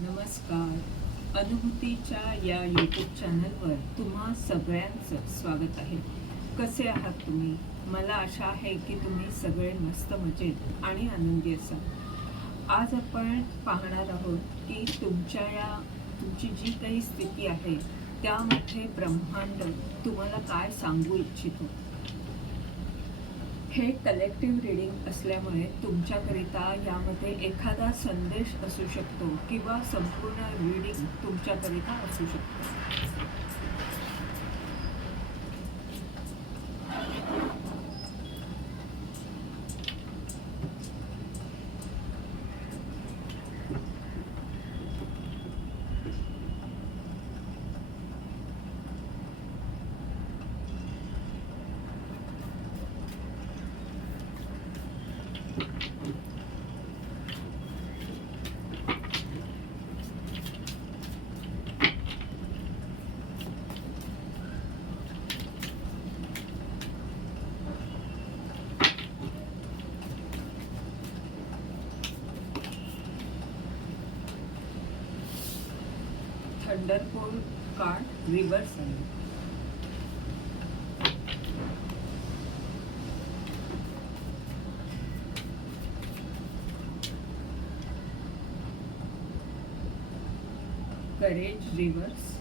नमस्कार. अनुभूतीच्या या यूट्यूब चॅनलवर तुम्हा सगळ्यांचं स्वागत आहे. कसे आहात तुम्ही? मला आशा आहे की तुम्ही सगळे मस्त मजेत आणि आनंदी असाल. आज आपण पाहणार आहोत की तुमच्या या तुमची जी काही स्थिती आहे त्यामध्ये ब्रह्मांड तुम्हाला काय सांगू इच्छितो? हे कलेक्टिव्ह रिडिंग असल्यामुळे तुमच्याकरिता यामध्ये एखादा संदेश असू शकतो किंवा संपूर्ण रिडिंग तुमच्याकरिता असू शकतो. कार्ड रिवर्स आहे courage reverse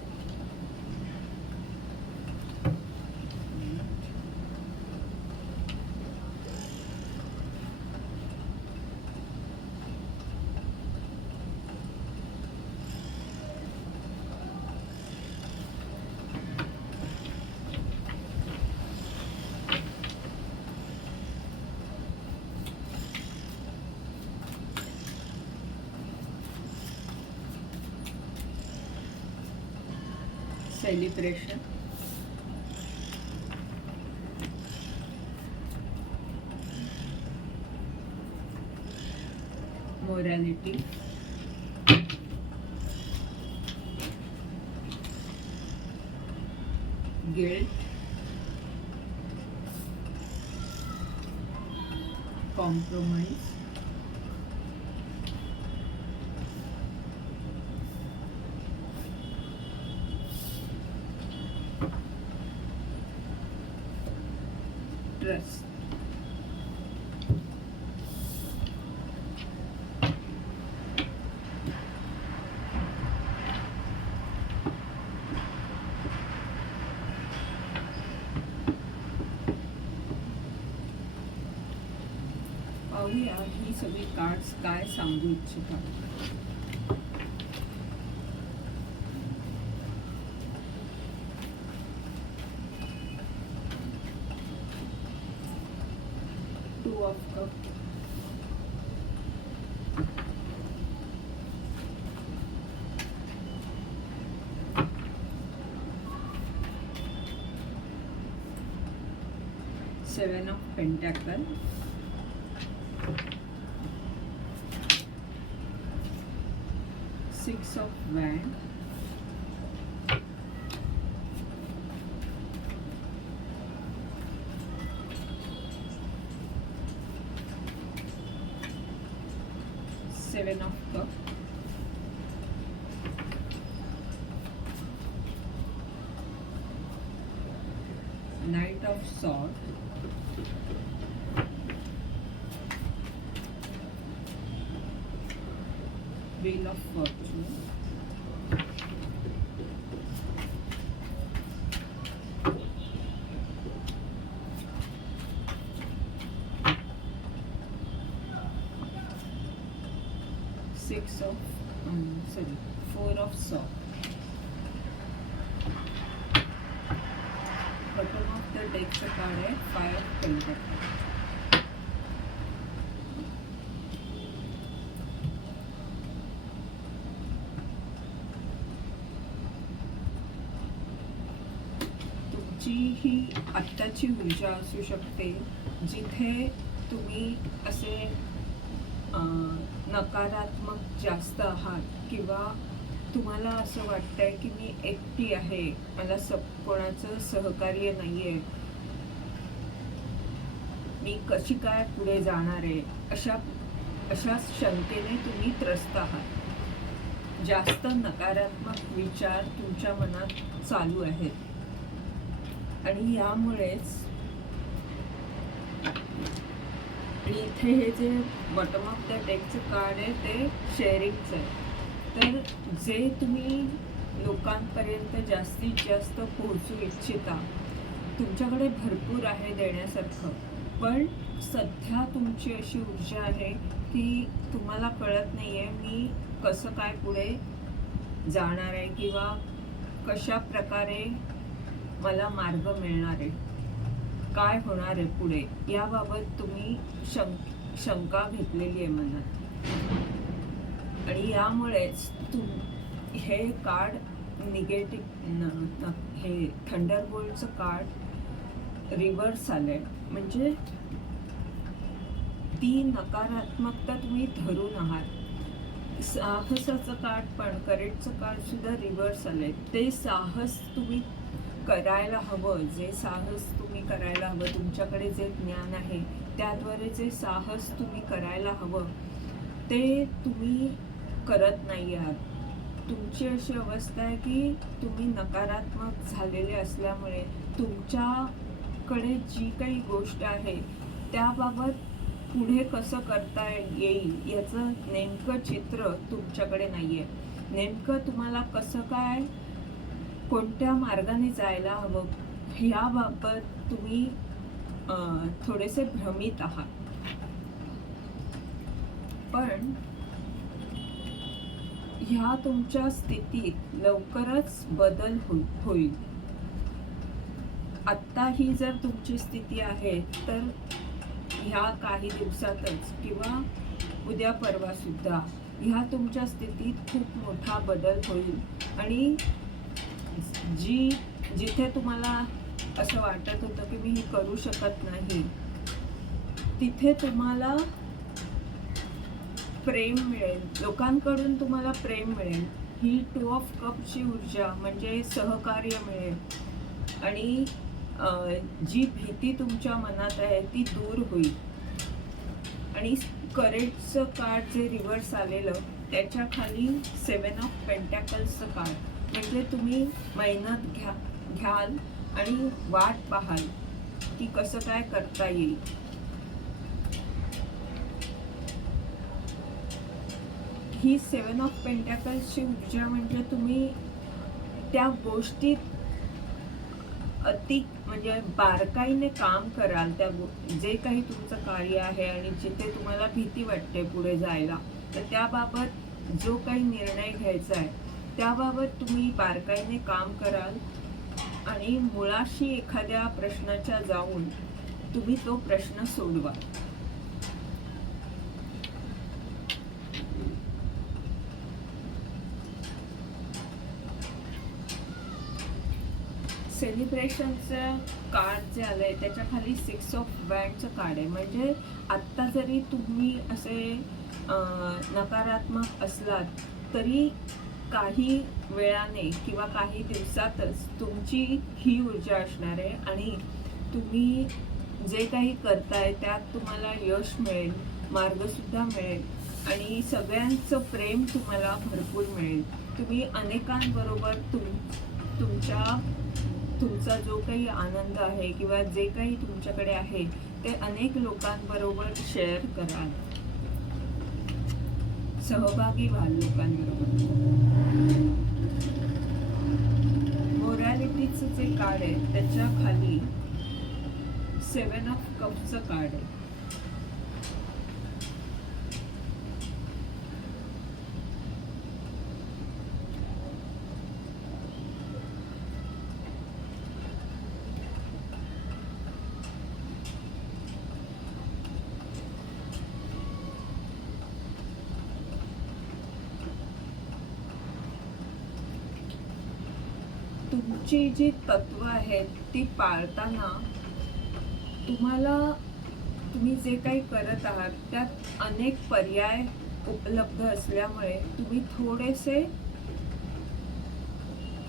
celebration morality. Guilt. Compromise. Trust पाहूया ही सगळी कार्ड्स काय सांगू इच्छितात. go off. Seven of Pentacle. Six of Wands. Wheel of Fortune. Six of, um, sorry, four of swords. Bottom of the deck, the card, eh, five pentacles. ही आत्ताची ऊर्जा असू शकते जिथे तुम्ही असे नकारात्मक जास्त आहात किंवा तुम्हाला असं वाटतंय की मी एकटी आहे मला स कोणाचं सहकार्य नाही आहे मी कशी काय पुढे जाणार आहे अशा अशा शंकेने तुम्ही त्रस्त आहात. जास्त नकारात्मक विचार तुमच्या मनात चालू आहेत. आणि यामुळेच आणि इथे हे जे बॉटम ऑफ द डेकचं कार्ड आहे ते शेअरिंगचं आहे. तर जे तुम्ही लोकांपर्यंत जास्तीत जास्त पोहोचू इच्छिता तुमच्याकडे भरपूर आहे देण्यासारखं. पण सध्या तुमची अशी ऊर्जा आहे की तुम्हाला कळत नाही आहे मी कसं काय पुढे जाणार आहे किंवा कशा प्रकारे मला मार्ग मिळणार. आहे काय होणार आहे पुढे? याबाबत तुम्ही शंक शंका घेतलेली आहे मनात. आणि यामुळेच तुम हे कार्ड निगेटिव्ह हे थंडरबोल्टचं कार्ड रिव्हर्स आलंय. म्हणजे ती नकारात्मकता तुम्ही धरून आहात. साहसाचं कार्ड पण करेक्टचं कार्ड सुद्धा रिव्हर्स आलंय. ते साहस तुम्ही करायला हवं जे साहस तुम्ही करायला हवं तुमच्याकडे जे ज्ञान आहे त्याद्वारे जे साहस तुम्ही करायला हवं ते तुम्ही करत नाही आहात. तुमची अशी अवस्था आहे की तुम्ही नकारात्मक झालेले असल्यामुळे तुमच्याकडे जी काही गोष्ट आहे त्याबाबत पुढे कसं करता येईल याचं नेमकं चित्र तुमच्याकडे नाही आहे नेमकं तुम्हाला कसं काय कोणत्या मार्गाने जायला हवं? ह्याबाबत तुम्ही थोडेसे भ्रमित आहात. पण ह्या तुमच्या स्थितीत लवकरच बदल हो-, होईल. आत्ता ही जर तुमची स्थिती आहे तर ह्या काही दिवसातच किंवा उद्या परवा सुद्धा ह्या तुमच्या स्थितीत खूप मोठा बदल होईल. आणि जी जिथे तुम्हाला असं वाटत होतं की मी हे करू शकत नाही तिथे तुम्हाला प्रेम मिळेल. लोकांकडून तुम्हाला प्रेम मिळेल. ही टू ऑफ कपची ऊर्जा म्हणजे सहकार्य मिळेल. आणि जी भीती तुमच्या मनात आहे ती दूर होईल. आणि करेटचं कार्ड जे रिव्हर्स आलेलं त्याच्याखाली सेवन ऑफ पेंटॅकल्सचं कार्ड म्हणजे तुम्ही मेहनत घ्या घ्याल आणि वाट पाहाल की कसं काय करता येईल. ही सेवन ऑफ पेंटॅकल्सची ऊर्जा म्हणजे तुम्ही त्या गोष्टीत अति म्हणजे बारकाईने काम कराल त्या जे काही तुमचं कार्य आहे आणि जिथे तुम्हाला भीती वाटते पुढे जायला तर त्याबाबत जो काही निर्णय घ्यायचा आहे त्याबाबत तुम्ही बारकाईने काम कराल आणि मुळाशी एखाद्या प्रश्नाच्या जाऊन तुम्ही तो प्रश्न सोडवा. सेलिब्रेशनचं कार्ड जे आलंय त्याच्याखाली सिक्स ऑफ वॅन्डचं कार्ड आहे. म्हणजे आत्ता जरी तुम्ही असे नकारात्मक असलात तरी काही वेळाने किंवा काही दिवसातच तुमची ही ऊर्जा असणार आहे आणि तुम्ही जे काही करताय त्यात तुम्हाला यश मिळेल मार्गसुद्धा मिळेल आणि सगळ्यांचं प्रेम तुम्हाला भरपूर मिळेल. तुम्ही अनेकांबरोबर तुम तुमच्या तुमचा जो काही आनंद आहे किंवा जे काही तुमच्याकडे आहे ते अनेक लोकांबरोबर शेअर कराल. सहभागी व्हाल लोकांबरोबर. मोरॅलिटीचं जे कार्ड आहे त्याच्याखाली सेवन ऑफ कपचं कार्ड आहे. ची जी तत्व आहेत ती पाळताना तुम्हाला तुम्ही जे काही करत आहात त्यात अनेक पर्याय उपलब्ध असल्यामुळे तुम्ही थोडेसे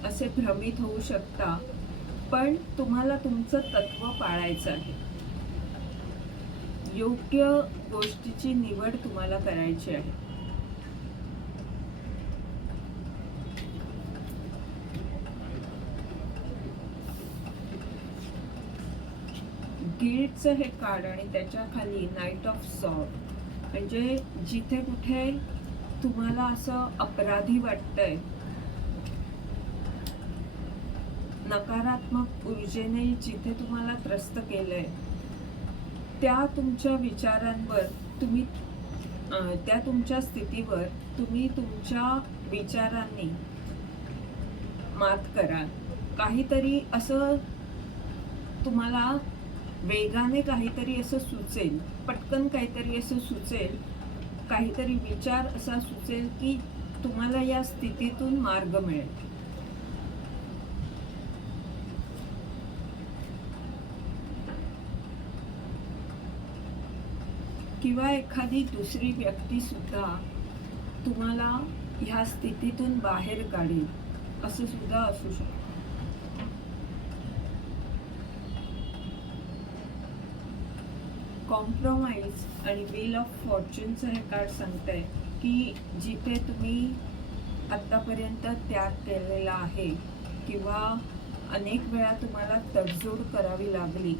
असे भ्रमित होऊ शकता. पण तुम्हाला तुमचं तत्व पाळायचं आहे. योग्य गोष्टीची निवड तुम्हाला करायची आहे. गिल्डचं हे कार्ड आणि त्याच्याखाली नाईट ऑफ सॉर्ट म्हणजे जिथे कुठे तुम्हाला असं अपराधी वाटतंय नकारात्मक ऊर्जेने जिथे तुम्हाला त्रस्त केलंय त्या तुमच्या विचारांवर तुम्ही त्या तुमच्या स्थितीवर तुम्ही तुमच्या विचारांनी मात कराल. काहीतरी असं तुम्हाला वेगाने काहीतरी असं सुचेल पटकन काहीतरी असं सुचेल काहीतरी विचार असा सुचेल की तुम्हाला या स्थितीतून मार्ग मिळेल. किंवा एखादी दुसरी व्यक्ती सुद्धा तुम्हाला ह्या स्थितीतून बाहेर काढेल असं सुद्धा असू शकतं. कॉम्प्रोमाइज आणि व्हील ऑफ फॉर्च्यूनचं हे कार्ड सांगतंय की जिथे तुम्ही आत्तापर्यंत त्याग केलेला आहे किंवा अनेक वेळा तुम्हाला तडजोड करावी लागली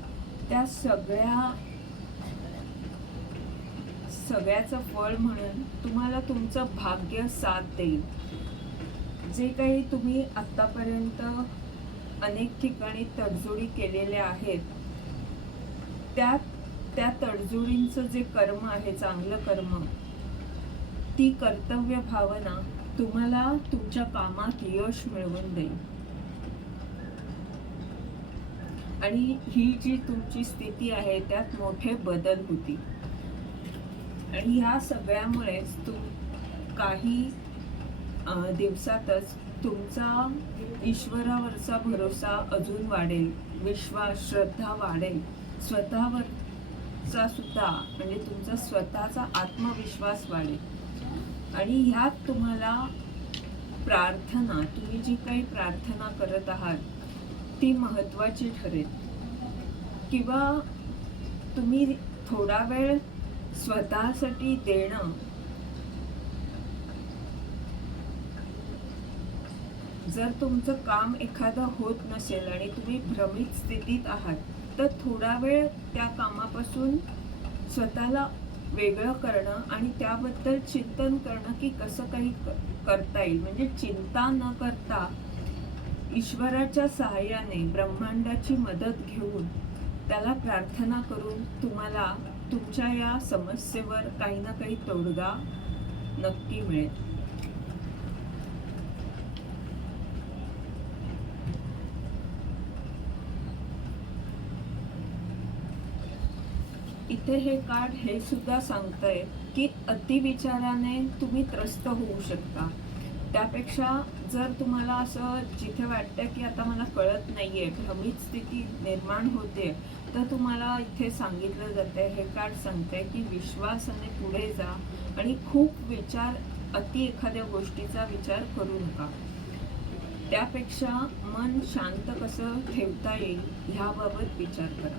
त्या सगळ्या सगळ्याचं फळ म्हणून तुम्हाला तुमचं भाग्य साथ देईल. जे काही तुम्ही आत्तापर्यंत अनेक ठिकाणी तडजोडी केलेल्या आहेत त्या त्या तडजोडींचं जे कर्म आहे चांगलं कर्म ती कर्तव्य भावना तुम्हाला तुमच्या कामात यश मिळवून देईल. आणि ही जी तुमची स्थिती आहे त्यात मोठे बदल होती आणि ह्या सगळ्यामुळेच तुम काही दिवसातच तुमचा ईश्वरावरचा भरोसा अजून वाढेल. विश्वास श्रद्धा वाढेल. स्वतःवर स्वतःवरचा सुद्धा म्हणजे तुमचा स्वतःचा आत्मविश्वास वाढेल. आणि ह्यात तुम्हाला प्रार्थना तुम्ही जी काही प्रार्थना करत आहात ती महत्त्वाची ठरेल. किंवा तुम्ही थोडा वेळ स्वतःसाठी देणं जर तुमचं काम एखादं होत नसेल आणि तुम्ही भ्रमित स्थितीत आहात तर थोडा वेळ त्या कामापासून स्वतःला वेगळं करणं आणि त्याबद्दल चिंतन करणं की कसं काही क- करता येईल. म्हणजे चिंता न करता ईश्वराच्या सहाय्याने ब्रह्मांडाची मदत घेऊन त्याला प्रार्थना करून तुम्हाला तुमच्या या समस्येवर काही ना काही तोडगा नक्की मिळेल. इथे हे कार्ड हे सुद्धा सांगतंय की अतिविचाराने तुम्ही त्रस्त होऊ शकता. त्यापेक्षा जर तुम्हाला असं जिथे वाटतं की आता मला कळत नाही आहे भ्रमित स्थिती निर्माण होते तर तुम्हाला इथे सांगितलं जातंय हे कार्ड सांगते की विश्वासाने पुढे जा आणि खूप विचार अति एखाद्या गोष्टीचा विचार करू नका. त्यापेक्षा मन शांत कसं ठेवता येईल ह्याबाबत विचार करा.